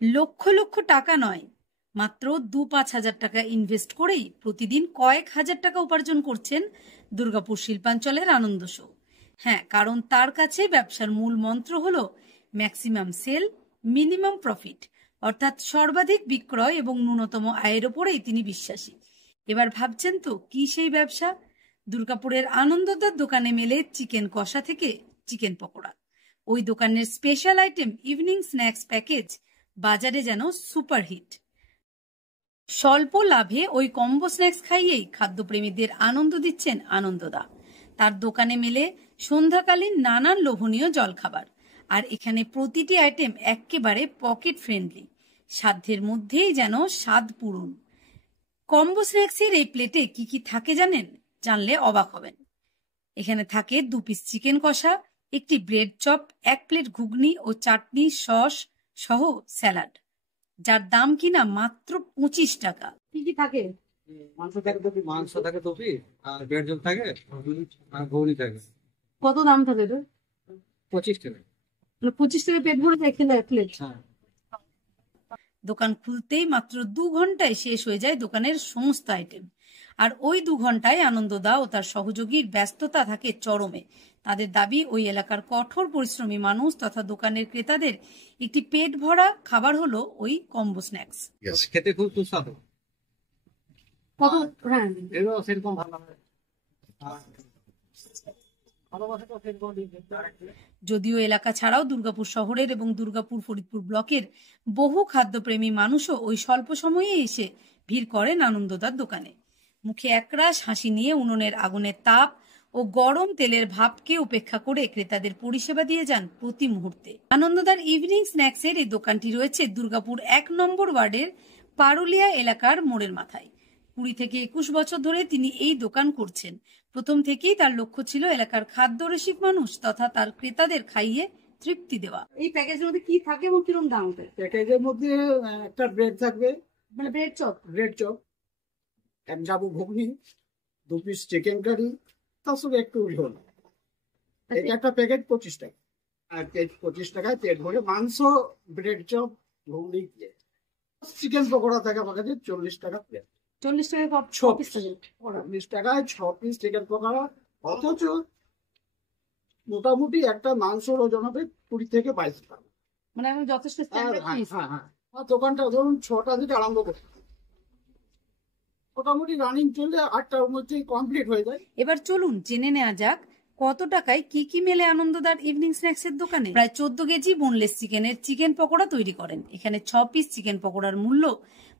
লক্ষ লক্ষ টাকা নয়, মাত্র ২-৫ হাজার টাকা ইনভেস্ট করেই প্রতিদিন কয়েক হাজার টাকা উপার্জন করছেন দুর্গাপুর শিল্পাঞ্চলের আনন্দ শো। হ্যাঁ, কারণ তার কাছে ব্যবসার মূল মন্ত্র হলো ম্যাক্সিমাম সেল, মিনিমাম প্রফিট, অর্থাৎ সর্বাধিক বিক্রয় এবং ন্যূনতম আয়ের ওপরেই তিনি বিশ্বাসী। এবার ভাবছেন তো কি সেই ব্যবসা? দুর্গাপুরের আনন্দদার দোকানে মেলে চিকেন কষা থেকে চিকেন পকোড়া। ওই দোকানের special item evening snacks package বাজারে যেন সুপারহিট। স্বল্প লাভে ওই কম্বো স্ন্যাক্স খাইয়েই খাদ্যপ্রেমীদের আনন্দ দিচ্ছেন আনন্দদা। তার দোকানে মেলে সন্ধ্যাকালীন নানান লোভনীয় জলখাবার, আর এখানে প্রতিটি আইটেম একেবারে পকেট ফ্রেন্ডলি, সাধ্যের মধ্যেই যেন স্বাদ পূরণ। কম্বো স্ন্যাক্সের এই প্লেটে কি কি থাকে জানেন? জানলে অবাক হবেন। এখানে থাকে 2 পিস চিকেন কষা, একটি ব্রেড চপ, 1 প্লেট ঘুগনি ও চাটনি সস সহ স্যালাড, যার দাম কিনা মাত্র 25 টাকা। কি কি থাকে? মাংস থাকে টপি, আর ব্রেড চপ থাকে, আর ঘুগনি থাকে। কত দাম থাকে? 25 টাকা। 25 টাকা পেট ভরে যায় খেলে এক প্লেট? দোকান খুলতেই মাত্র 2 ঘন্টায় শেষ হয়ে যায় দোকানের সমস্ত আইটেম। আর ওই 2 ঘন্টায় আনন্দদা ও তার সহযোগীর ব্যস্ততা থাকে চরমে। তাদের দাবি, ওই এলাকার কঠোর পরিশ্রমী মানুষ তথা দোকানের ক্রেতাদের একটি পেট ভরা খাবার হলো ওই কম্বো স্ন্যাক্স। খেতে খুব সুস্বাদু। সেরকম ভালো লাগে। যদিও এলাকা ছাড়াও দুর্গাপুর শহরের এবং দুর্গাপুর ফরিদপুর ব্লকের বহু খাদ্যপ্রেমী মানুষও ওই স্বল্প সময়ে এসে ভিড় করেন আনন্দদার দোকানে। মুখে একরাশ হাসি নিয়ে উনুনের আগুনের তাপ ও গরম তেলের ভাবকে উপেক্ষা করে ক্রেতাদের পরিষেবা দিয়ে যান প্রতি মুহূর্তে। আনন্দদার ইভিনিং স্ন্যাক্সের এই দোকানটি রয়েছে দুর্গাপুর 1 নম্বর ওয়ার্ডের পারুলিয়া এলাকার মোড়ের মাথায়। 20 থেকে 21 বছর ধরে তিনি এই দোকান করছেন। প্রথম থেকেই তার লক্ষ্য ছিল এলাকার খাদ্য রসিক মানুষ তথা তার ক্রেতাদের খাইয়ে তৃপ্তি দেওয়া। এই প্যাকেজের মধ্যে কি থাকে এবং কিরকম দাম? প্যাকেজের মধ্যে একটা ব্রেড থাকবে, মানে ব্রেড চপ, 1 ডাবু ঘুগনি, 2 পিস চিকেন কারি, তার সঙ্গে একটু ঝোল। এটা একটা প্যাকেট 25 টাকা। আর 25 টাকায় পেট ভরে মাংস, ব্রেড চপ, ঘুগনি, চিকেন পকোড়া থাকে আমার কাছে 40 টাকা প্লেট। 40 টাকা 6 পিস 40 টাকায় 6 পিস চিকেন পকোড়া। অথচ মোটামুটি একটা মাংসর ওজন হবে 20 থেকে 22 গ্রাম। মানে আমি যথেষ্ট স্ট্যান্ডার্ড পিস। হ্যাঁ, দোকানটা ধরুন 6টা থেকে আরম্ভ করতে মোটামুটি রানিং চললে 8টার মধ্যে কমপ্লিট হয়ে যায়। এবার চলুন জেনে নেওয়া যাক কত টাকায় কি কি মেলে আনন্দদার ইভিনিং স্ন্যাক্সের দোকানে। প্রায় 14 কেজি বোনলেস চিকেনের চিকেন পকোড়া তৈরি করেন। এখানে 6 পিস চিকেন পকোড়ার মূল্য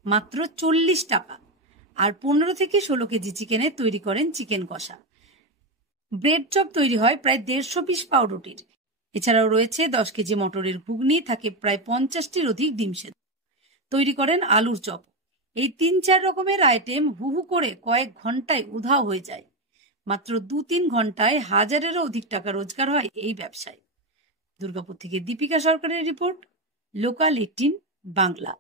মাত্র 40 টাকা। আর 15 থেকে 16 কেজি চিকেনের তৈরি করেন চিকেন কষা। ব্রেড চপ তৈরি হয় প্রায় 150 পিস পাউরুটির। এছাড়াও রয়েছে 10 কেজি মটরের ঘুগনি, থাকে প্রায় 50টির অধিক ডিম সেদ্ধ। তৈরি করেন আলুর চপ। এই 3-4 রকমের আইটেম হু করে কয়েক ঘন্টায় উধাও হয়ে যায়। মাত্র 2-3 ঘন্টায় 1000-এরও অধিক টাকা রোজগার হয় এই ব্যবসায়। দুর্গাপুর থেকে দীপিকা সরকারের রিপোর্ট, লোকাল 18 বাংলা।